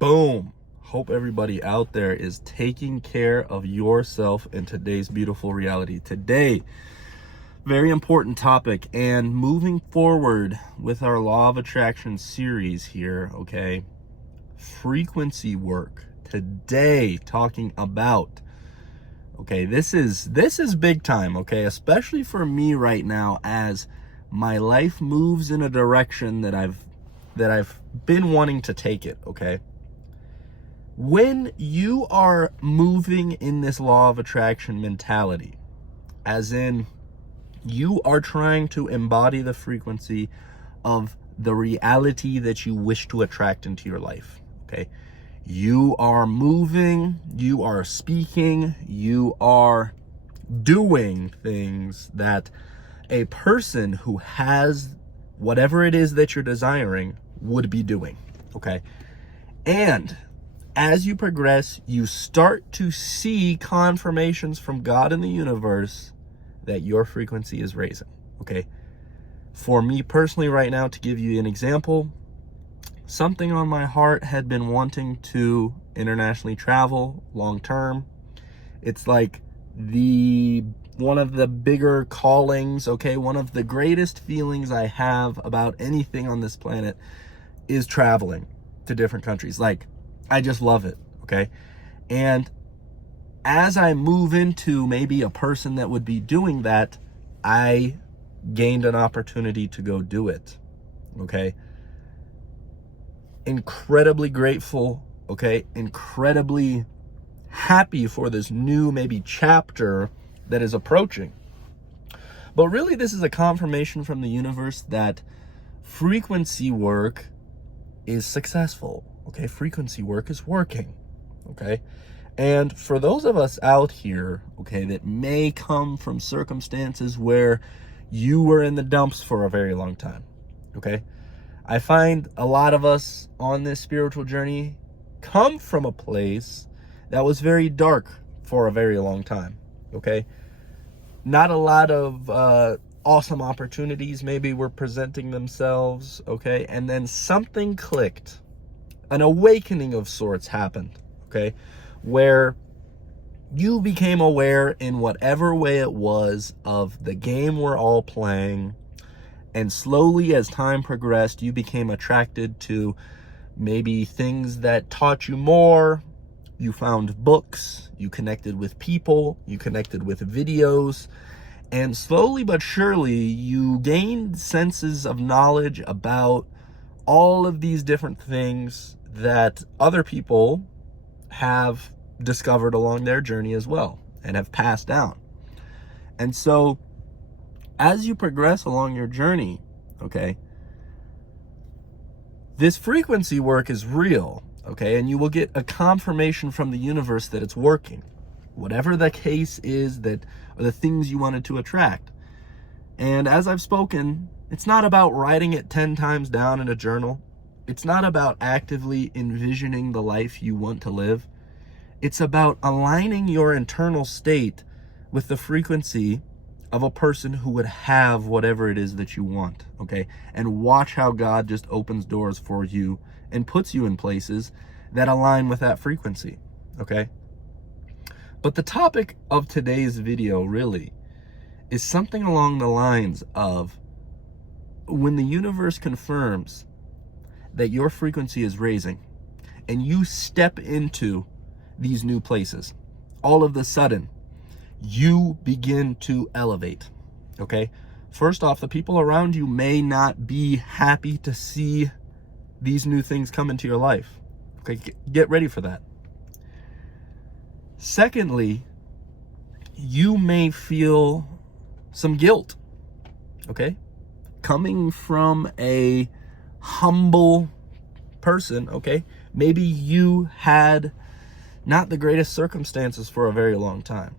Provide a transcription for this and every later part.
Boom. Hope everybody out there is taking care of yourself in today's beautiful reality. Today, very important topic, and moving forward with our Law of Attraction series here, okay? Frequency work. Today, talking about, okay, this is big time, okay? Especially for me right now, as my life moves in a direction that I've been wanting to take it, okay? When you are moving in this law of attraction mentality, as in you are trying to embody the frequency of the reality that you wish to attract into your life, okay? You are moving, you are speaking, you are doing things that a person who has whatever it is that you're desiring would be doing, okay? And as you progress, you start to see confirmations from God in the universe that your frequency is raising, okay? For me personally right now, to give you an example, something on my heart had been wanting to internationally travel long term. It's like one of the bigger callings, okay? One of the greatest feelings I have about anything on this planet is traveling to different countries. Like, I just love it, okay? And as I move into maybe a person that would be doing that, I gained an opportunity to go do it, okay? Incredibly grateful, okay? Incredibly happy for this new maybe chapter that is approaching. But really, this is a confirmation from the universe that frequency work is successful, okay? Frequency work is working, okay? And for those of us out here, okay, that may come from circumstances where you were in the dumps for a very long time, okay? I find a lot of us on this spiritual journey come from a place that was very dark for a very long time, okay? Not a lot of awesome opportunities maybe were presenting themselves, okay? And then something clicked. An awakening of sorts happened, okay? Where you became aware in whatever way it was of the game we're all playing. And slowly, as time progressed, you became attracted to maybe things that taught you more. You found books, you connected with people, you connected with videos, and slowly but surely, you gained senses of knowledge about all of these different things that other people have discovered along their journey as well and have passed down. And so, as you progress along your journey, okay, this frequency work is real, okay, and you will get a confirmation from the universe that it's working. Whatever the case is that are the things you wanted to attract. And as I've spoken, it's not about writing it 10 times down in a journal. It's not about actively envisioning the life you want to live. It's about aligning your internal state with the frequency of a person who would have whatever it is that you want, okay? And watch how God just opens doors for you and puts you in places that align with that frequency, okay? But the topic of today's video really is something along the lines of when the universe confirms that your frequency is raising and you step into these new places, all of a sudden, you begin to elevate, okay? First off, the people around you may not be happy to see these new things come into your life, okay? Get ready for that. Secondly, you may feel some guilt, okay? Coming from a humble person, okay? Maybe you had not the greatest circumstances for a very long time.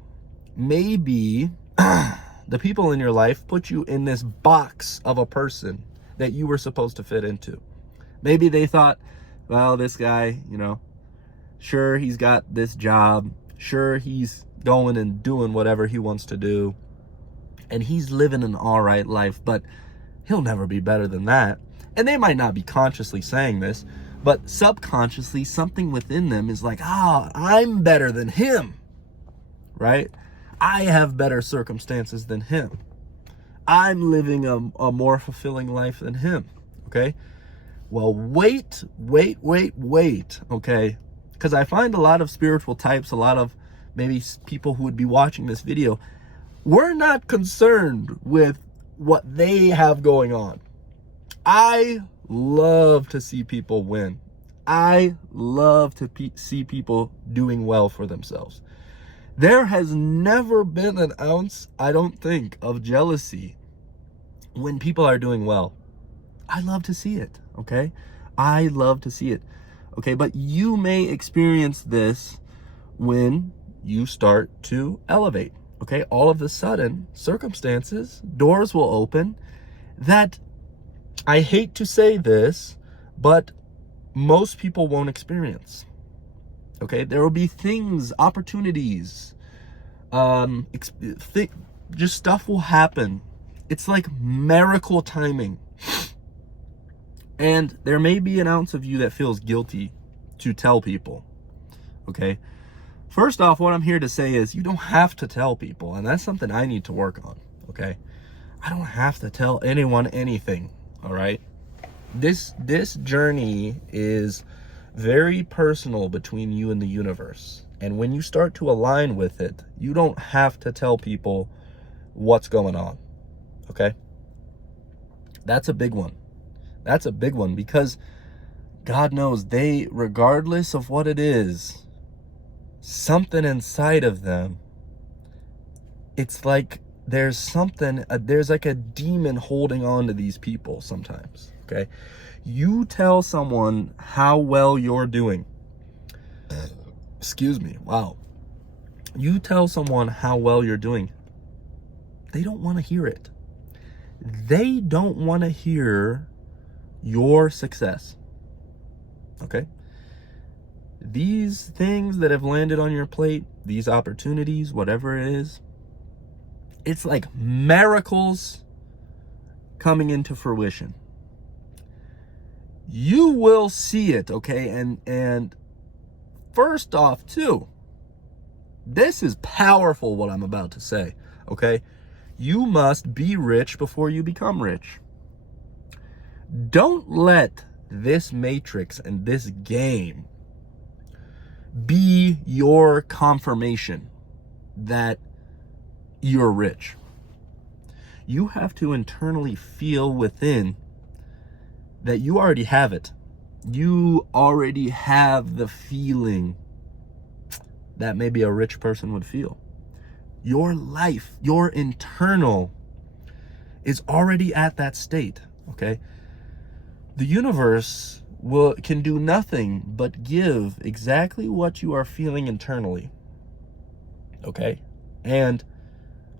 Maybe the people in your life put you in this box of a person that you were supposed to fit into. Maybe they thought, well, this guy, sure, he's got this job. Sure, he's going and doing whatever he wants to do. And he's living an all right life, but he'll never be better than that. And they might not be consciously saying this, But subconsciously, something within them is like, I'm better than him, right? I have better circumstances than him. I'm living a more fulfilling life than him, okay? Well, wait, okay? Because I find a lot of spiritual types, a lot of maybe people who would be watching this video, we're not concerned with what they have going on. I love to see people win. I love to see people doing well for themselves. There has never been an ounce, I don't think, of jealousy when people are doing well. I love to see it, okay? I love to see it, okay? But you may experience this when you start to elevate, okay? All of a sudden, circumstances, doors will open that, I hate to say this, but most people won't experience, okay? There will be things, opportunities, just stuff will happen. It's like miracle timing. And there may be an ounce of you that feels guilty to tell people, okay? First off, what I'm here to say is you don't have to tell people, and that's something I need to work on, okay? I don't have to tell anyone anything, all right? This journey is very personal between you and the universe. And when you start to align with it, you don't have to tell people what's going on, okay? That's a big one. That's a big one, because God knows regardless of what it is, something inside of them, it's like there's like a demon holding on to these people sometimes, okay? You tell someone how well you're doing. Excuse me. Wow. You tell someone how well you're doing. They don't want to hear it. They don't want to hear your success, okay? These things that have landed on your plate, these opportunities, whatever it is, it's like miracles coming into fruition. You will see it, okay? And first off, too, this is powerful what I'm about to say, okay? You must be rich before you become rich. Don't let this matrix and this game be your confirmation that you're rich. You have to internally feel within that you already have it. You already have the feeling that maybe a rich person would feel. Your life, your internal is already at that state, okay? The universe can do nothing but give exactly what you are feeling internally, okay? And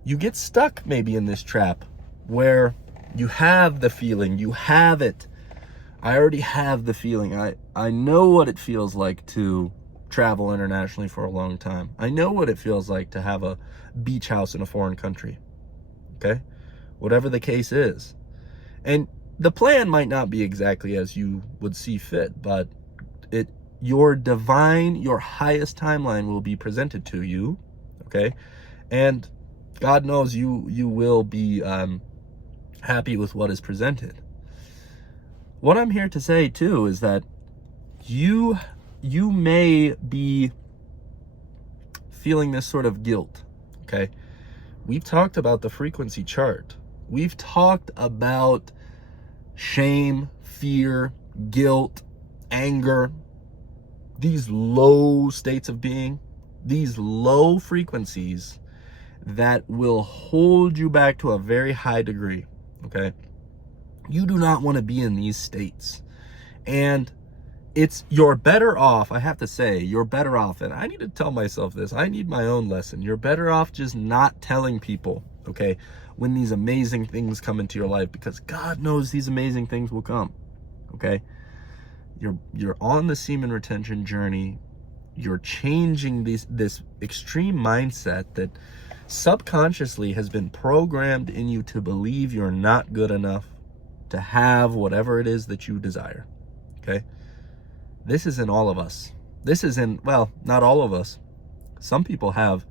you get stuck maybe in this trap where you have the feeling, you have it. I already have the feeling. I know what it feels like to travel internationally for a long time. I know what it feels like to have a beach house in a foreign country, okay? Whatever the case is. And the plan might not be exactly as you would see fit, but your highest timeline will be presented to you, okay? And God knows you will be happy with what is presented. What I'm here to say too is that you may be feeling this sort of guilt, okay? We've talked about the frequency chart. We've talked about shame, fear, guilt, anger, these low states of being, these low frequencies that will hold you back to a very high degree, okay? You do not want to be in these states. And you're better off, I have to say, you're better off, and I need to tell myself this, I need my own lesson. You're better off just not telling people, okay, when these amazing things come into your life, because God knows these amazing things will come, okay? You're on the semen retention journey. You're changing this extreme mindset that subconsciously has been programmed in you to believe you're not good enough to have whatever it is that you desire, okay? This is in all of us. This is in, well, not all of us. Some people have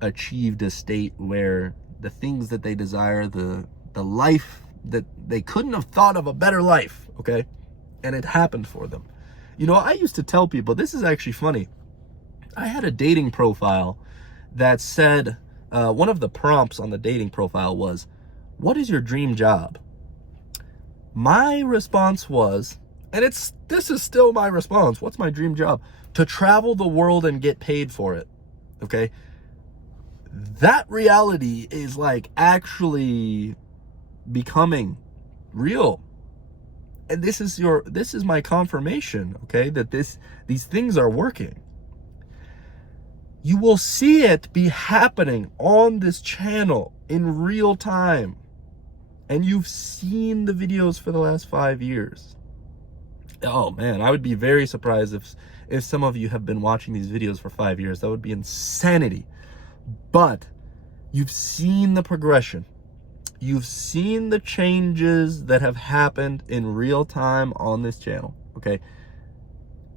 achieved a state where the things that they desire, the life that they couldn't have thought of a better life, okay? And it happened for them. You know, I used to tell people, this is actually funny. I had a dating profile that said, one of the prompts on the dating profile was, what is your dream job? My response was, and this is still my response, what's my dream job? To travel the world and get paid for it, okay? That reality is like actually becoming real. And this is my confirmation, okay, that these things are working. You will see it be happening on this channel in real time. And you've seen the videos for the last 5 years. Oh man, I would be very surprised if some of you have been watching these videos for 5 years. That would be insanity. But you've seen the progression. You've seen the changes that have happened in real time on this channel, okay?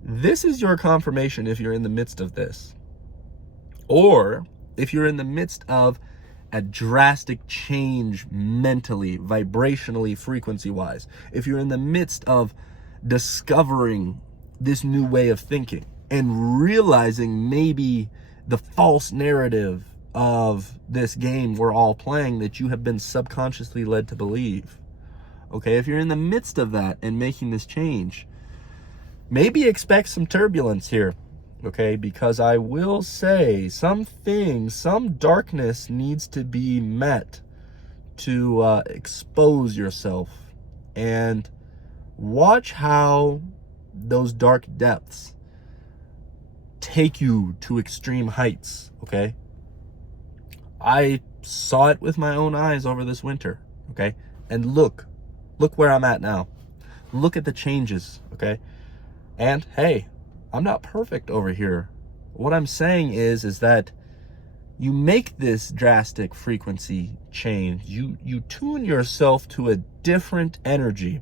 This is your confirmation if you're in the midst of this. Or if you're in the midst of a drastic change mentally, vibrationally, frequency-wise. If you're in the midst of discovering this new way of thinking and realizing maybe the false narrative of this game we're all playing that you have been subconsciously led to believe. Okay, if you're in the midst of that and making this change, maybe expect some turbulence here. Okay, because I will say some darkness needs to be met to expose yourself, and watch how those dark depths take you to extreme heights, okay? I saw it with my own eyes over this winter, okay? And look where I'm at now. Look at the changes, okay? And hey, I'm not perfect over here. What I'm saying is that you make this drastic frequency change. You tune yourself to a different energy.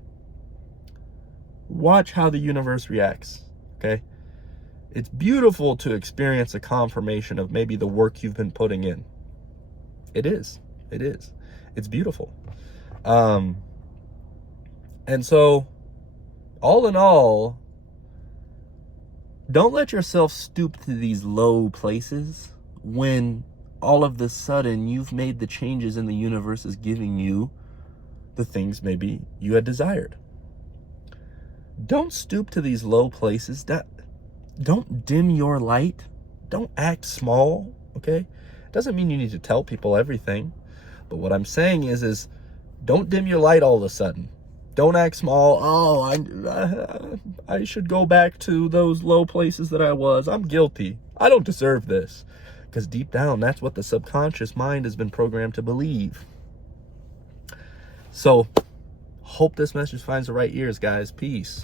Watch how the universe reacts, okay? It's beautiful to experience a confirmation of maybe the work you've been putting in. It is. It's beautiful. And so, all in all, don't let yourself stoop to these low places when all of a sudden you've made the changes and the universe is giving you the things maybe you had desired. Don't stoop to these low places. Don't dim your light. Don't act small, okay? Doesn't mean you need to tell people everything. But what I'm saying is don't dim your light all of a sudden. Don't act small. Oh, I should go back to those low places that I was. I'm guilty. I don't deserve this. Because deep down, that's what the subconscious mind has been programmed to believe. So, hope this message finds the right ears, guys. Peace.